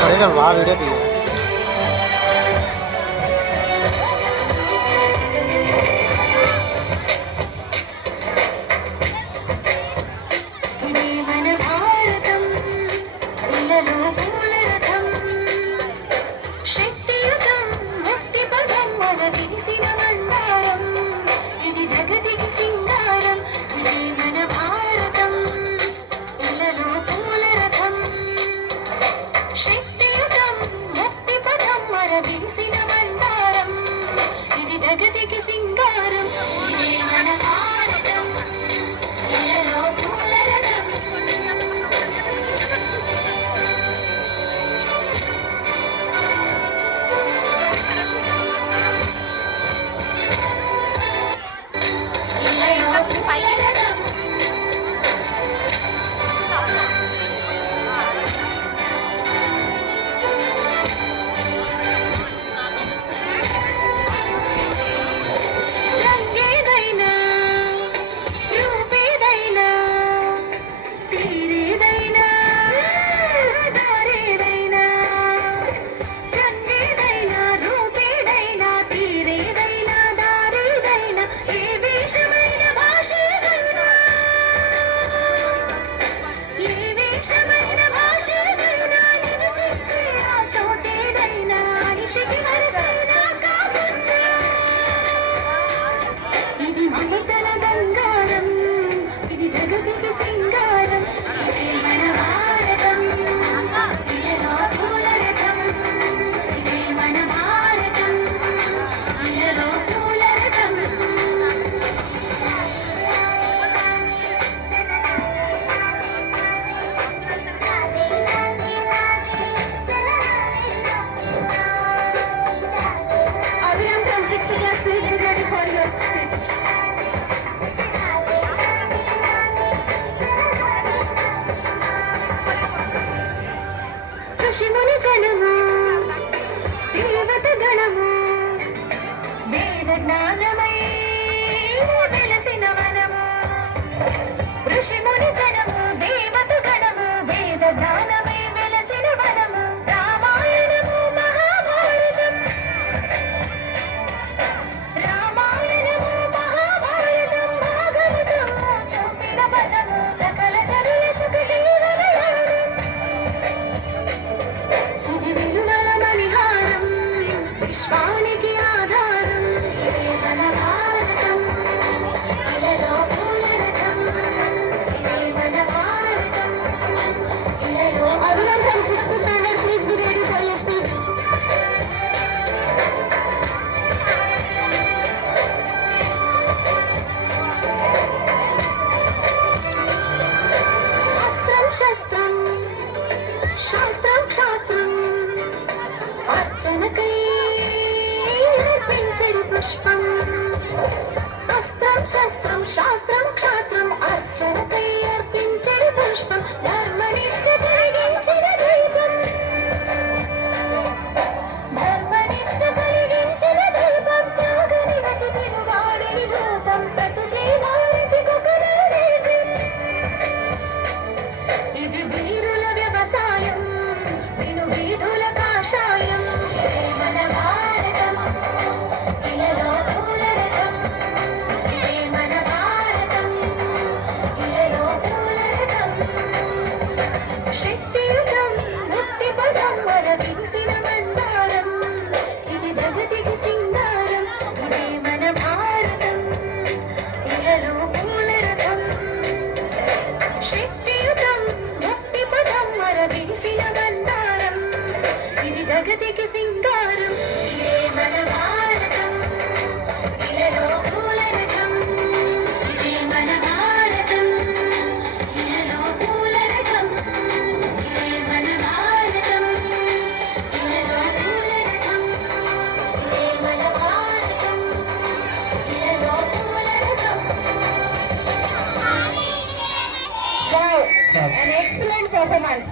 బాగా వీడియో తీయ జగతికి సింగారం మన భారతం ఇలలో పూలరథం ఇలలో పూలరథం ఋషిముని జనము దేవత గణము వేద జ్ఞానమై వెలసిన వనము ఋషిముని జనము దేవత గణము వేద జ్ఞానమై వెలసిన వనము రామాయణము మహాభారతం రామాయణము మహాభారతం భాగవతం చూపిన పదము సకల జనుల సుఖ జీవన విశ్వానికి ఆధారం మన భారతం ఇలలో పూలరథం మన భారతం ఇలలో Everyone from 6th standard, please be ready for your speech. అస్త్రం శస్త్రం శాస్త్రం క్షాత్రం అర్చనకై అర్పించడి పుష్పం అస్త్రం శస్త్రం శాస్త్రం క్షాత్రం అర్చనకై అర్పించడి పుష్పం ధర్మనిష్ట కలిగించిన దీపం ధర్మనిష్ట కలిగించిన దీపం త్యాగని గతి తిరుగాడని ధూపం బ్రతుకే భారతికొక నైవేద్యం ఇది వీరుల వ్యవసాయం విను వీధుల కాషాయం మన భారతం ఇలలో పూలరథం మన భారతం ఇలలో పూలరథం శక్తియుతం ముక్తి పదం వరవింసిన మందారం ఇది జగతికి సింగారం ఇదే మన భారతం ఇలలో పూలరథం శక్తియుతం ముక్తి పదం వరవింసిన మందారం ఇది జగతికి సింగారం ఇదే మన భారతం ఇలలో పూలరథం ఇదే మన భారతం ఇలలో పూలరథం ఇదే మన భారతం ఇలలో పూలరథం ఇదే మన భారతం ఇలలో పూలరథం Wow, an excellent performance.